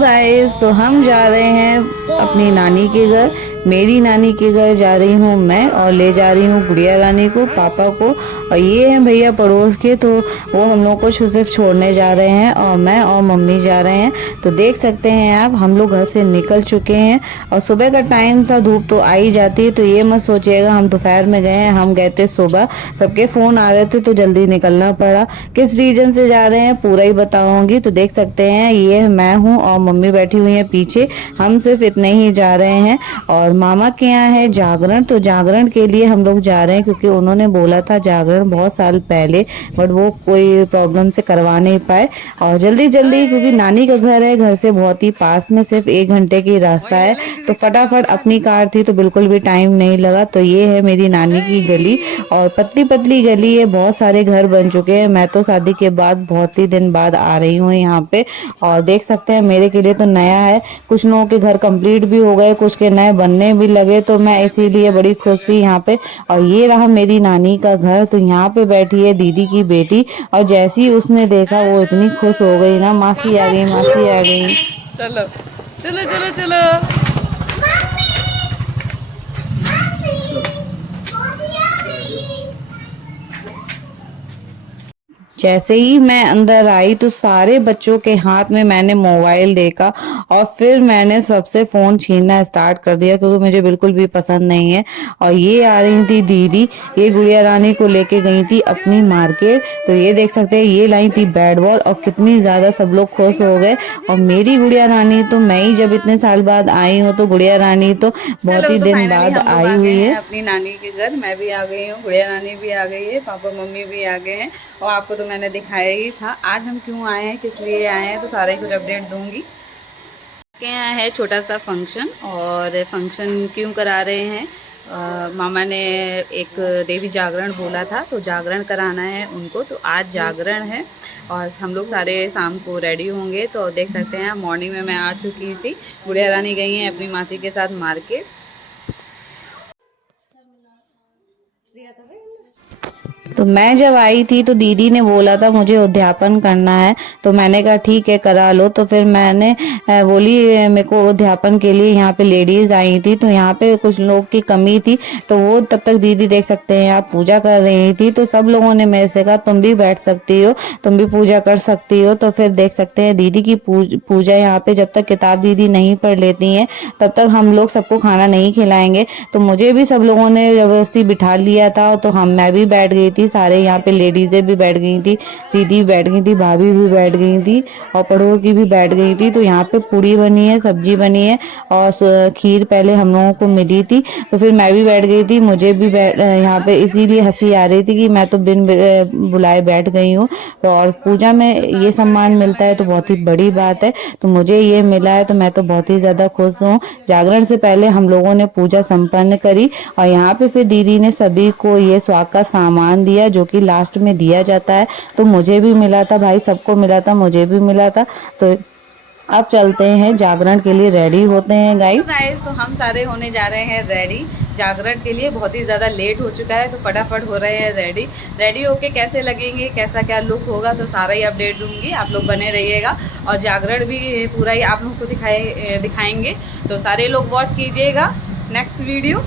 Guys, तो हम जा रहे हैं अपनी नानी के घर। मेरी नानी के घर जा रही हूँ मैं, और ले जा रही हूँ गुड़िया रानी को, पापा को, और ये हैं भैया पड़ोस के। तो वो हम लोग को सिर्फ छोड़ने जा रहे हैं, और मैं और मम्मी जा रहे हैं। तो देख सकते हैं आप, हम लोग घर से निकल चुके हैं, और सुबह का टाइम था, धूप तो आ ही जाती है। तो ये मत सोचिएगा हम दोपहर में गए हैं, हम गए थे सुबह। सबके फोन आ रहे थे तो जल्दी निकलना पड़ा। किस रीजन से जा रहे हैं पूरा ही बताऊंगी। तो देख सकते हैं, ये मैं हूँ और मम्मी बैठी हुई है पीछे। हम सिर्फ इतने ही जा रहे हैं। और मामा के यहाँ है जागरण, तो जागरण के लिए हम लोग जा रहे हैं, क्योंकि उन्होंने बोला था जागरण बहुत साल पहले, बट वो कोई प्रॉब्लम से करवा नहीं पाए। और जल्दी जल्दी, क्योंकि नानी का घर है, घर से बहुत ही पास में, सिर्फ 1 घंटे की रास्ता है, तो फटाफट अपनी कार थी तो बिल्कुल भी टाइम नहीं लगा। तो ये है मेरी नानी की गली, और पतली पतली गली है, बहुत सारे घर बन चुके हैं। मैं तो शादी के बाद बहुत ही दिन बाद आ रही हूँ यहाँ पे, और देख सकते हैं मेरे के लिए तो नया है। कुछ लोगों के घर कंप्लीट भी हो गए, कुछ के नए बनने भी लगे, तो मैं इसीलिए बड़ी खुश थी यहाँ पे। और ये रहा मेरी नानी का घर। तो यहाँ पे बैठी है दीदी की बेटी, और जैसे ही उसने देखा वो इतनी खुश हो गई ना, मासी आ गई, मासी आ गई। चलो चलो चलो चलो। जैसे ही मैं अंदर आई तो सारे बच्चों के हाथ में मैंने मोबाइल देखा, और फिर मैंने सबसे फोन छीनना स्टार्ट कर दिया, क्योंकि मुझे बिल्कुल भी पसंद नहीं है। और ये आ रही थी दीदी, ये गुड़िया रानी को लेके गई थी अपनी मार्केट। तो ये देख सकते हैं, ये लाई थी बैट बॉल, और कितनी ज्यादा सब लोग खुश हो गए। और मेरी गुड़िया रानी तो, मैं ही जब इतने साल बाद आई हूँ, तो गुड़िया रानी तो बहुत हेलो, ही तो दिन फाइनली बाद हम लोग आई आ गए हुई हैं है। अपनी नानी के घर। मैं भी आ गई हूँ, गुड़िया नानी भी आ गई है, पापा मम्मी भी आ गए हैं। और आपको तो मैंने दिखाया ही था आज हम क्यों आए हैं, किस लिए आए हैं, तो सारा ही कुछ अपडेट दूंगी। के यहाँ है छोटा सा फंक्शन, और फंक्शन क्यों करा रहे हैं, मामा ने एक देवी जागरण बोला था, तो जागरण कराना है उनको, तो आज जागरण है। और हम लोग सारे शाम को रेडी होंगे। तो देख सकते हैं, मॉर्निंग में मैं आ चुकी थी, गुड़िया रानी गई हैं अपनी मासी के साथ मार्केट। तो मैं जब आई थी तो दीदी ने बोला था मुझे अध्यापन करना है, तो मैंने कहा ठीक है करा लो। तो फिर मैंने बोली मेरे को अध्यापन के लिए यहाँ पे लेडीज आई थी, तो यहाँ पे कुछ लोग की कमी थी, तो वो तब तक दीदी देख सकते हैं आप पूजा कर रही थी। तो सब लोगों ने मेरे से कहा तुम भी बैठ सकती हो, तुम भी पूजा कर सकती हो। तो फिर देख सकते हैं दीदी की पूजा यहाँ पे, जब तक किताब दीदी नहीं पढ़ लेती हैं तब तक हम लोग सबको खाना नहीं खिलाएंगे। तो मुझे भी सब लोगों ने जबरदस्ती बिठा लिया था, तो मैं भी बैठ गई थी। सारे यहाँ पे लेडीजें भी बैठ गई थी, दीदी बैठ गई थी, भाभी भी बैठ गई थी, और पड़ोस की भी बैठ गई थी। तो यहाँ पे पूड़ी बनी है, सब्जी बनी है, और खीर पहले हम लोगों को मिली थी। तो फिर मैं भी बैठ गई थी, मुझे भी यहाँ पे इसीलिए हंसी आ रही थी कि मैं तो बिन बुलाए बैठ गई हूँ। तो और पूजा में ये सम्मान मिलता है तो बहुत ही बड़ी बात है, तो मुझे ये मिला है, तो मैं तो बहुत ही ज्यादा खुश हूँ। जागरण से पहले हम लोगों ने पूजा संपन्न करी, और यहाँ पे फिर दीदी ने सभी को ये स्वाग का सामान दिया, जो कि लास्ट में दिया जाता है। तो मुझे भी मिला था भाई, सबको मिला था, मुझे भी मिला था। तो अब चलते हैं जागरण के लिए, रेडी होते हैं गाइस। तो हम सारे होने जा रहे हैं रेडी जागरण के लिए। बहुत ही ज़्यादा लेट हो चुका है, तो फटाफट हो रहे हैं रेडी। रेडी होके कैसे लगेंगे, कैसा क्या लुक होगा, तो सारा ही अपडेट दूंगी, आप लोग बने रहिएगा। और जागरण भी पूरा ही आप लोगों को दिखाएंगे, तो सारे लोग वॉच कीजिएगा नेक्स्ट वीडियो।